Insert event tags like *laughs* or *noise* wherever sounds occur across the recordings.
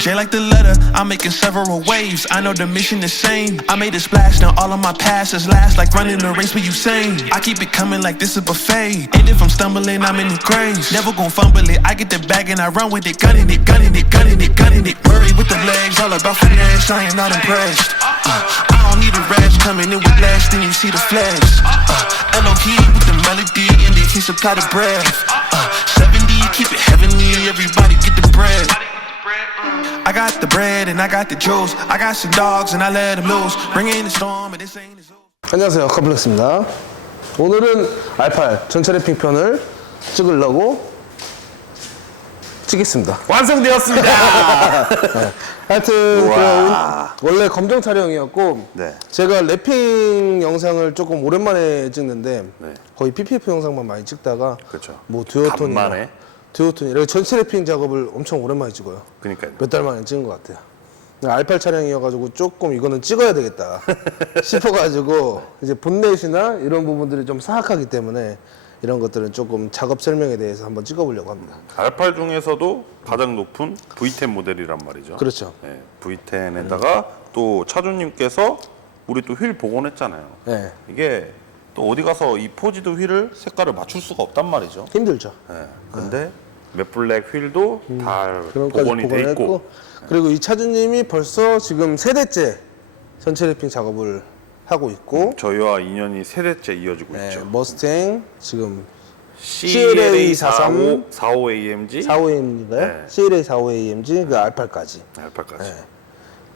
J like the letter, I'm making several waves. I know the mission is same. I made a splash, now all of my passes last like running a race with Usain. I keep it coming like this is a buffet. And if I'm stumbling, I'm in the graves. Never gon' fumble it. I get the bag and I run with it, gunning it, gunning it, gunning it, gunning it. Murray with the legs, all about finesse. I am not impressed. Uh, I don't need a rash coming in with less, then you see the flash. Uh, Elohim with the melody and they can supply the breath. Uh, 70, keep it heavenly, everybody get the bread. I got the bread and I got the juice. I got some dogs and I let them loose. Bring in the storm, but this ain't the zoo. 안녕하세요 컴플렉스입니다 오늘은 R8 전체 래핑 편을 찍으려고 찍겠습니다 완성되었습니다. *laughs* 하여튼 우와. 그 원래 검정 촬영이었고 네. 제가 래핑 영상을 조금 오랜만에 찍는데 네. 거의 PPF 영상만 많이 찍다가 그렇죠. 뭐 듀오톤이나 간만에. 듀오톤이나 전체 래핑 작업을 엄청 오랜만에 찍어요 그러니까요. 몇 달 만에 찍은 것 같아요. R8 차량이어가지고 조금 이거는 찍어야 되겠다 *laughs* 싶어가지고 이제 본넷이나 이런 부분들이 좀 사악하기 때문에 이런 것들은 조금 작업 설명에 대해서 한번 찍어보려고 합니다. R8 중에서도 가장 높은 V10 모델이란 말이죠. 그렇죠. 네, V10에다가 또 차주님께서 우리 또 휠 복원했잖아요. 네, 이게 또 어디 가서 이 포지드 휠을 색깔을 맞출 수가 없단 말이죠. 힘들죠. 네, 근데 맷블랙 휠도 다 그런 것까지 복원이 돼 있고 그리고 이 차주님이 벌써 지금 세 대째 전체 래핑 작업을 하고 있고 저희와 인연이 세 대째 이어지고 네, 있죠. 머스탱 지금 CLA 43, 45, 45 AMG 45AMG인가요? 네. CLA 45AMG 그 R8까지 R8까지.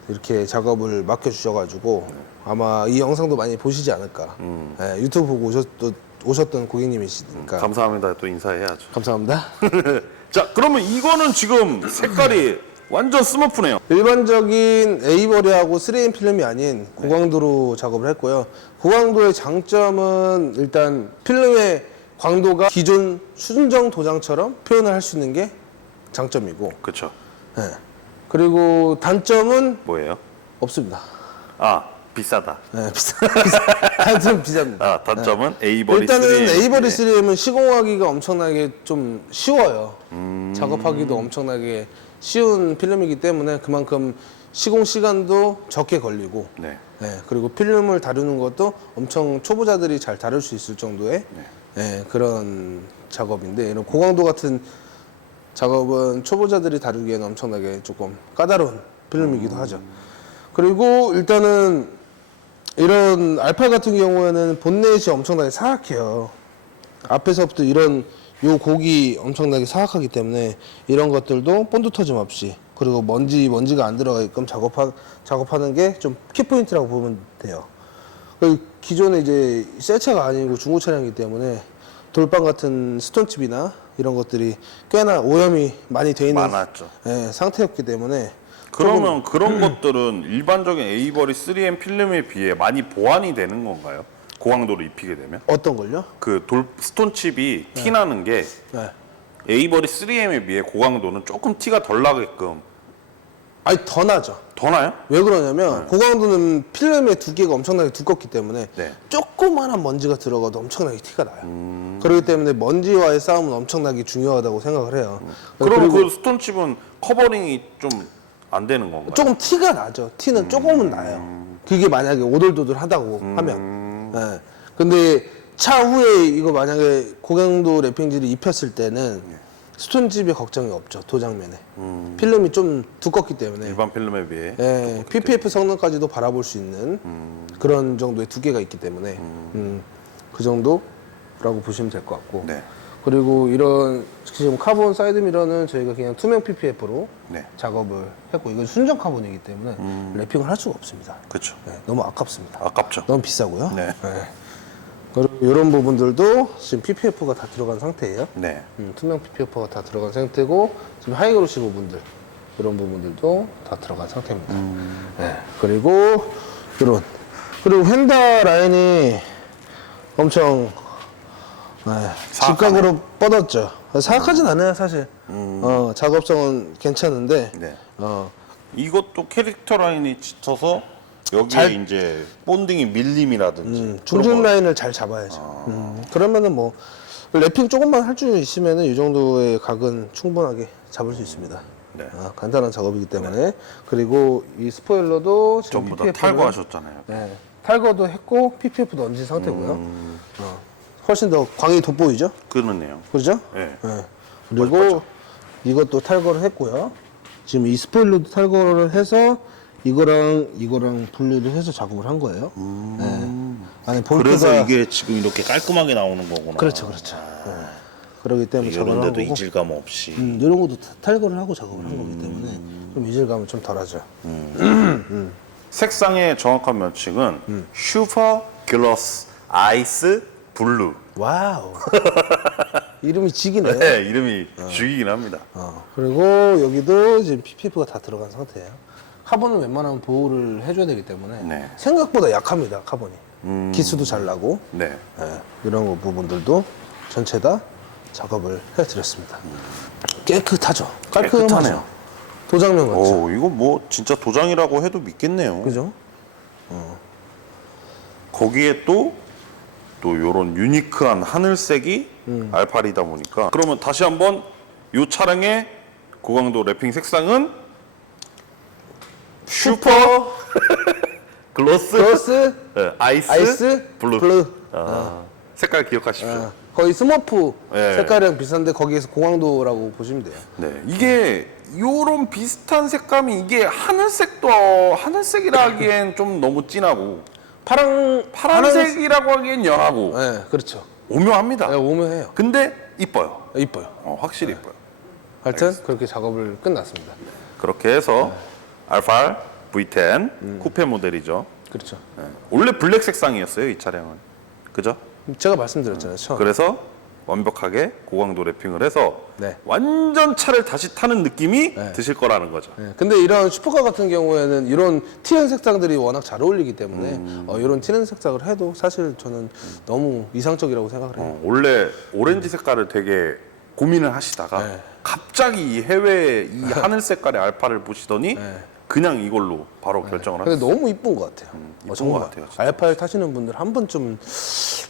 네. 이렇게 작업을 맡겨주셔가지고 아마 이 영상도 많이 보시지 않을까. 음. 예, 유튜브 보고 오셨던, 오셨던 고객님이시니까. 감사합니다. 또 인사해야죠. 감사합니다. *laughs* 자, 그러면 이거는 지금 색깔이 완전 스머프네요. 일반적인 에이버리하고 3M 필름이 아닌 고광도로 작업을 했고요. 고광도의 장점은 일단 필름의 광도가 기존 순정 도장처럼 표현을 할 수 있는 게 장점이고, 그렇죠. 예. 그리고 단점은 뭐예요? 없습니다. 아, 비싸다. 예, 비싸, *laughs* 비싸. 단점 비쌉니다. 아, 단점은 에이버리 일단은 3M. 에이버리 네. 3M은 시공하기가 엄청나게 좀 쉬워요. 음. 작업하기도 엄청나게 쉬운 필름이기 때문에 그만큼 시공 시간도 적게 걸리고, 네. 예, 그리고 필름을 다루는 것도 엄청 초보자들이 잘 다룰 수 있을 정도의 네. 예, 그런 작업인데 이런 고강도 같은 작업은 초보자들이 다루기에는 엄청나게 조금 까다로운 필름이기도 하죠. 그리고 일단은 이런 알파 같은 경우에는 본넷이 엄청나게 사악해요. 앞에서부터 이런 요 곡이 엄청나게 사악하기 때문에 이런 것들도 본드 터짐 없이 그리고 먼지 먼지가 안 들어가게끔 작업하, 작업하는 게 좀 키포인트라고 보면 돼요. 그 기존에 이제 새 차가 아니고 중고 차량이기 때문에 돌방 같은 스톤칩이나 이런 것들이 꽤나 오염이 많이 돼 있는 많았죠. 예, 상태였기 때문에 그러면 그런 것들은 일반적인 에이버리 3M 필름에 비해 많이 보완이 되는 건가요? 고강도로 입히게 되면? 어떤 걸요? 그 돌 스톤칩이 티 나는 게 네. 에이버리 3M에 비해 고강도는 조금 티가 덜 나게끔 아니 더 나죠. 더 나요? 왜 그러냐면 고강도는 필름의 두께가 엄청나게 두껍기 때문에 네. 조그마한 먼지가 들어가도 엄청나게 티가 나요. 음. 그렇기 때문에 먼지와의 싸움은 엄청나게 중요하다고 생각을 해요. 그러면 그리고 그 스톤칩은 커버링이 좀 안 되는 건가요? 조금 티가 나죠. 티는 조금은 나요. 그게 만약에 오돌도돌하다고 하면. 예. 근데 차후에 이거 만약에 고강도 랩핑지를 입혔을 때는 스톤집에 걱정이 없죠. 도장면에. 필름이 좀 두껍기 때문에. 일반 필름에 비해 예, PPF 성능까지도 바라볼 수 있는 그런 정도의 두께가 있기 때문에 음, 그 정도라고 보시면 될 것 같고 네. 그리고 이런 지금 카본 사이드 미러는 저희가 그냥 투명 PPF로 네. 작업을 했고 이건 순정 카본이기 때문에 음. 랩핑을 할 수가 없습니다. 그렇죠. 네, 너무 아깝습니다. 아깝죠. 너무 비싸고요. 네. 그리고 이런 부분들도 지금 PPF가 다 들어간 상태예요. 네. 음, 투명 PPF가 다 들어간 상태고 지금 하이그로시 부분들 이런 부분들도 다 들어간 상태입니다. 네, 그리고 이런 그리고 휀다 라인이 엄청 네, 사악하네. 직각으로 뻗었죠. 사악하진 않아요 사실. 어, 작업성은 괜찮은데 네. 어, 이것도 캐릭터 라인이 짙어서 여기에 잘- 이제 본딩이 밀림이라든지 음, 그런 중심 거- 라인을 잘 잡아야죠. 음, 그러면은 뭐 랩핑 조금만 할 줄 있으면은 이 정도의 각은 충분하게 잡을 수 있습니다. 네. 아, 간단한 작업이기 때문에 그리고 이 스포일러도 지금 전부 다 PPF 는 탈거하셨잖아요. 네, 탈거도 했고 PPF도 얹은 상태고요. 음. 어, 훨씬 더 광이 돋보이죠? 그러네요. 그렇죠? 네. 네. 그리고 이것도 탈거를 했고요. 지금 이 스포일러도 탈거를 해서 이거랑 이거랑 분리를 해서 작업을 한 거예요. 네. 아니 볼트가 그래서 이게 지금 이렇게 깔끔하게 나오는 거구나. 그렇죠, 그렇죠. 네. 그렇기 때문에 작업을 이런 한 데도 거고 이질감 없이. 음, 이런 것도 타- 탈거를 하고 작업을 한 거기 때문에 좀 이질감은 좀 덜하죠. 색상의 정확한 명칭은 음. 슈퍼 글로스 아이스 블루. 와우. *laughs* 이름이 직이네. 네, 이름이 죽이긴 합니다. 어, 그리고 여기도 지금 PPF가 다 들어간 상태예요. 카본은 웬만하면 보호를 해줘야 되기 때문에 네. 생각보다 약합니다. 카본이. 기수도 잘 나고 네. 예, 이런 거 부분들도 전체 다 작업을 해드렸습니다. 깨끗하죠. 깔끔하죠. 깨끗하네요. 도장면 같죠. 오, 이거 뭐 진짜 도장이라고 해도 믿겠네요. 그죠? 거기에 또, 또 요런 유니크한 하늘색이 음. 알파리다 보니까. 그러면 다시 한번 요 차량의 고강도 랩핑 색상은 슈퍼 *laughs* 글로스, 플러스 네, 아이스, 아이스 블루. 블루. 아, 색깔 기억하십시오. 아, 거의 스머프 네. 색깔이랑 비슷한데 거기에서 공항도라고 보시면 돼요. 네, 이게 요런 비슷한 색감이 이게 하늘색도 하늘색이라 하기엔 좀 너무 진하고 파랑 파란색이라고 하기엔 파란- 네, 그렇죠. 오묘합니다. 네, 오묘해요. 근데 이뻐요. 이뻐요. 어, 확실히 이뻐요. 하여튼 그렇게 작업을 끝났습니다. 그렇게 해서 알파 V10 쿠페 모델이죠. 그렇죠. 네. 원래 블랙 색상이었어요, 이 차량은. 그죠? 제가 말씀드렸잖아요. 처음. 그래서 완벽하게 고강도 랩핑을 해서 네. 완전 차를 다시 타는 느낌이 네. 드실 거라는 거죠. 네, 근데 이런 슈퍼카 같은 경우에는 이런 티는 색상들이 워낙 잘 어울리기 때문에 음. 어, 이런 티는 색상을 해도 사실 저는 너무 이상적이라고 생각을 해요. 어, 원래 오렌지 색깔을 되게 고민을 하시다가 네. 갑자기 이 해외에 이 하늘 색깔의 알파를 보시더니 그냥 이걸로 바로 결정을 네. 근데 하셨어요. 너무 이쁜 것 같아요. 이쁜 어, 정말 것 같아요, 진짜. 알파를 타시는 분들 한 번쯤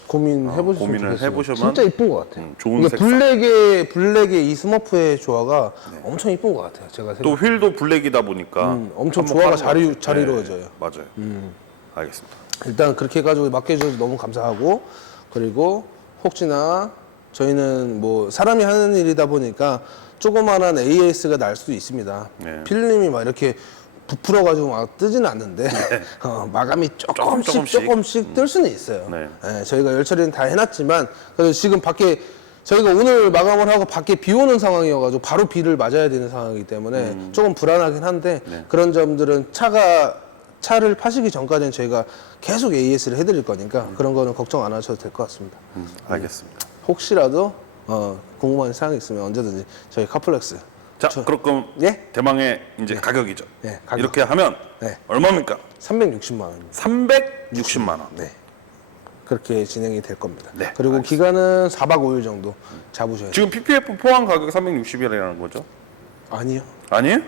고민해 보시면 고민을 좋겠어요. 해보시면 진짜 이쁜 것 같아요. 음, 좋은 색상. 블랙의 블랙의 이 스머프의 조화가 엄청 이쁜 것 같아요. 제가 또 생각. 휠도 블랙이다 보니까 음, 엄청 조화가 것잘 이- 같아요. 잘 이루어져요. 맞아요. 알겠습니다. 일단 그렇게 해가지고 맡겨주셔서 너무 감사하고 그리고 혹시나 저희는 뭐 사람이 하는 일이다 보니까 조그만한 AS가 날 수도 있습니다. 네. 필름이 막 이렇게 부풀어 가지고 막 뜨지는 않는데 *laughs* 어, 마감이 조금씩 조금씩. 조금씩, 뜰 수는 있어요. 네. 예, 저희가 열 처리는 다 해놨지만 그래도 지금 밖에 저희가 오늘 마감을 하고 밖에 비 오는 상황이어가지고 바로 비를 맞아야 되는 상황이기 때문에 음. 조금 불안하긴 한데 네. 그런 점들은 차가 차를 파시기 전까지는 저희가 계속 AS를 해드릴 거니까 그런 거는 걱정 안 하셔도 될 것 같습니다. 음, 알겠습니다. 혹시라도 어, 궁금한 사항이 있으면 언제든지 저희 카플렉스 자, 그럼 예? 대망의 이제 가격이죠. 네, 가격. 이렇게 하면 네. 얼마입니까? 360만 원입니다. 360만 원. 네. 그렇게 진행이 될 겁니다. 네, 그리고 기간은 4박 5일 정도 잡으셔야 돼요. 지금 PPF 포함 가격 360이라는 거죠? 아니요. 아니에요?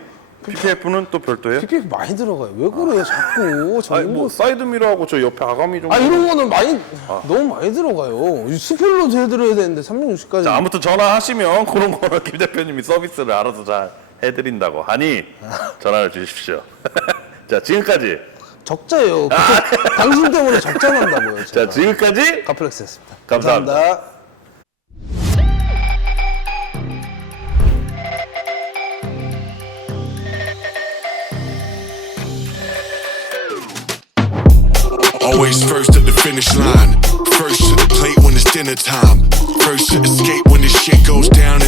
PPF는 또 별도예요? PPF 많이 들어가요. 왜 그래요, 자꾸. 저 아니 뭐 사이드 미러하고 저 옆에 아가미 좀. 아 이런 거는 많이 너무 많이 들어가요. 이 스포일러 해드려야 되는데 360까지. 자 아무튼 전화하시면 그런 거는 *laughs* 김 대표님이 서비스를 알아서 잘 해드린다고 하니 전화를 주십시오. *laughs* 자 지금까지 적자예요. 그때 *laughs* 당신 때문에 적자 난다고요. 제가. 자 지금까지 카플렉스였습니다. 감사합니다. 감사합니다. Always first at the finish line. First to the plate when it's dinner time. First to escape when this shit goes down